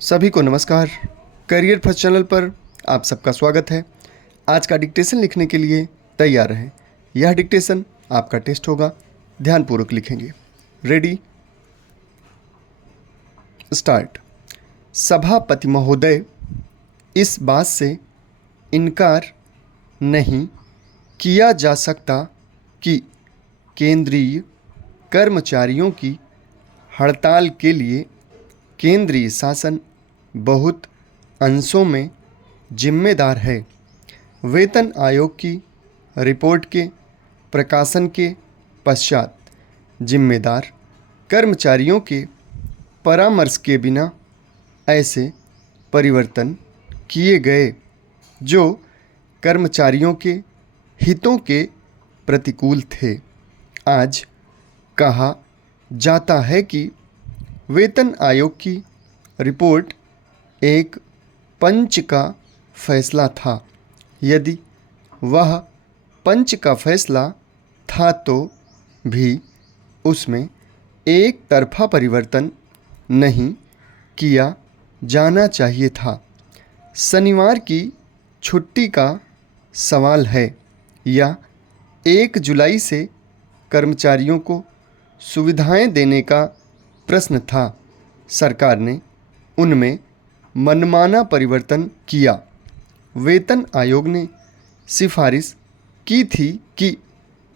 सभी को नमस्कार। करियर फर्स्ट चैनल पर आप सबका स्वागत है। आज का डिक्टेशन लिखने के लिए तैयार रहें। यह डिक्टेशन आपका टेस्ट होगा, ध्यानपूर्वक लिखेंगे। Ready, start. सभापति महोदय, इस बात से इनकार नहीं किया जा सकता कि केंद्रीय कर्मचारियों की हड़ताल के लिए केंद्रीय शासन बहुत अंशों में जिम्मेदार है। वेतन आयोग की रिपोर्ट के प्रकाशन के पश्चात जिम्मेदार कर्मचारियों के परामर्श के बिना ऐसे परिवर्तन किए गए जो कर्मचारियों के हितों के प्रतिकूल थे। आज कहा जाता है कि वेतन आयोग की रिपोर्ट एक पंच का फैसला था। यदि वह पंच का फैसला था तो भी उसमें एक तरफा परिवर्तन नहीं किया जाना चाहिए था। शनिवार की छुट्टी का सवाल है या 1 जुलाई से कर्मचारियों को सुविधाएं देने का प्रश्न था। सरकार ने उनमें मनमाना परिवर्तन किया। वेतन आयोग ने सिफारिश की थी कि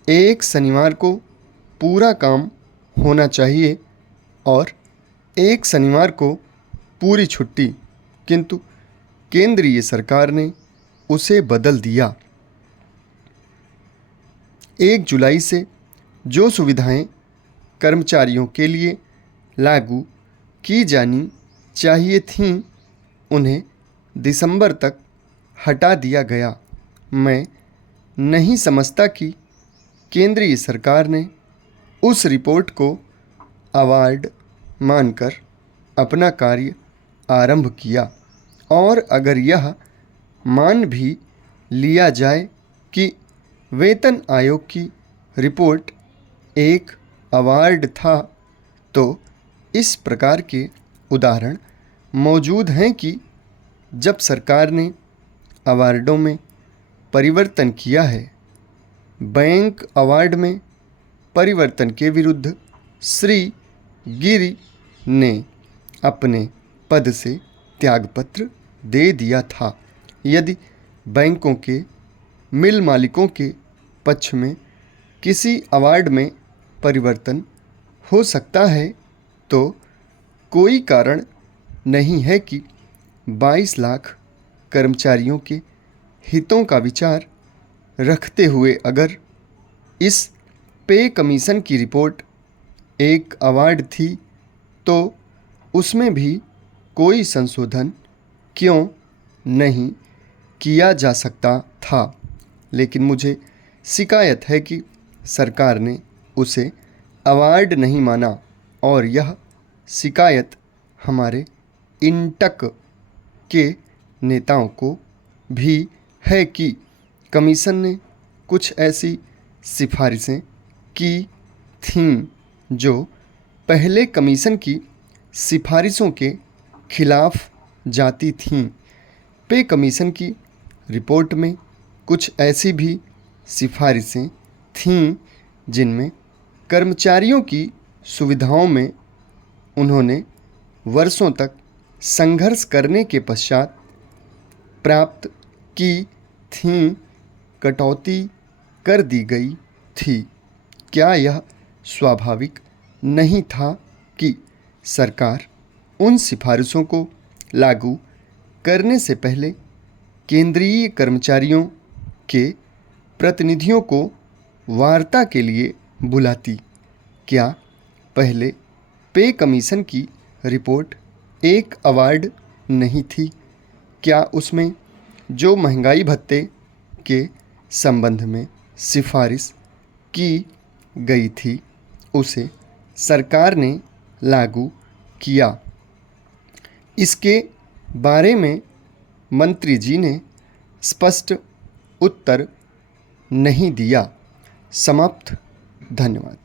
1 शनिवार को पूरा काम होना चाहिए और 1 शनिवार को पूरी छुट्टी, किंतु केंद्रीय सरकार ने उसे बदल दिया। 1 जुलाई से जो सुविधाएं कर्मचारियों के लिए लागू की जानी चाहिए थीं, उन्हें दिसंबर तक हटा दिया गया। मैं नहीं समझता कि केंद्रीय सरकार ने उस रिपोर्ट को अवार्ड मानकर अपना कार्य आरंभ किया, और अगर यह मान भी लिया जाए कि वेतन आयोग की रिपोर्ट एक अवार्ड था, तो इस प्रकार के उदाहरण मौजूद हैं कि जब सरकार ने अवार्डों में परिवर्तन किया है। बैंक अवार्ड में परिवर्तन के विरुद्ध श्री गिरि ने अपने पद से त्यागपत्र दे दिया था। यदि बैंकों के मिल मालिकों के पक्ष में किसी अवार्ड में परिवर्तन हो सकता है तो कोई कारण नहीं है कि 22 लाख कर्मचारियों के हितों का विचार रखते हुए अगर इस पे कमीशन की रिपोर्ट एक अवार्ड थी तो उसमें भी कोई संशोधन क्यों नहीं किया जा सकता था। लेकिन मुझे शिकायत है कि सरकार ने उसे अवार्ड नहीं माना, और यह शिकायत हमारे इंटक के नेताओं को भी है कि कमीशन ने कुछ ऐसी सिफारिशें की थीं जो पहले कमीशन की सिफारिशों के खिलाफ जाती थीं। पे कमीशन की रिपोर्ट में कुछ ऐसी भी सिफारिशें थीं जिनमें कर्मचारियों की सुविधाओं में उन्होंने वर्षों तक संघर्ष करने के पश्चात प्राप्त की थीं कटौती कर दी गई थी। क्या यह स्वाभाविक नहीं था कि सरकार उन सिफारिशों को लागू करने से पहले केंद्रीय कर्मचारियों के प्रतिनिधियों को वार्ता के लिए बुलाती? क्या पहले पे कमीशन की रिपोर्ट एक अवार्ड नहीं थी? क्या उसमें जो महंगाई भत्ते के संबंध में सिफारिश की गई थी उसे सरकार ने लागू किया? इसके बारे में मंत्री जी ने स्पष्ट उत्तर नहीं दिया। समाप्त। धन्यवाद।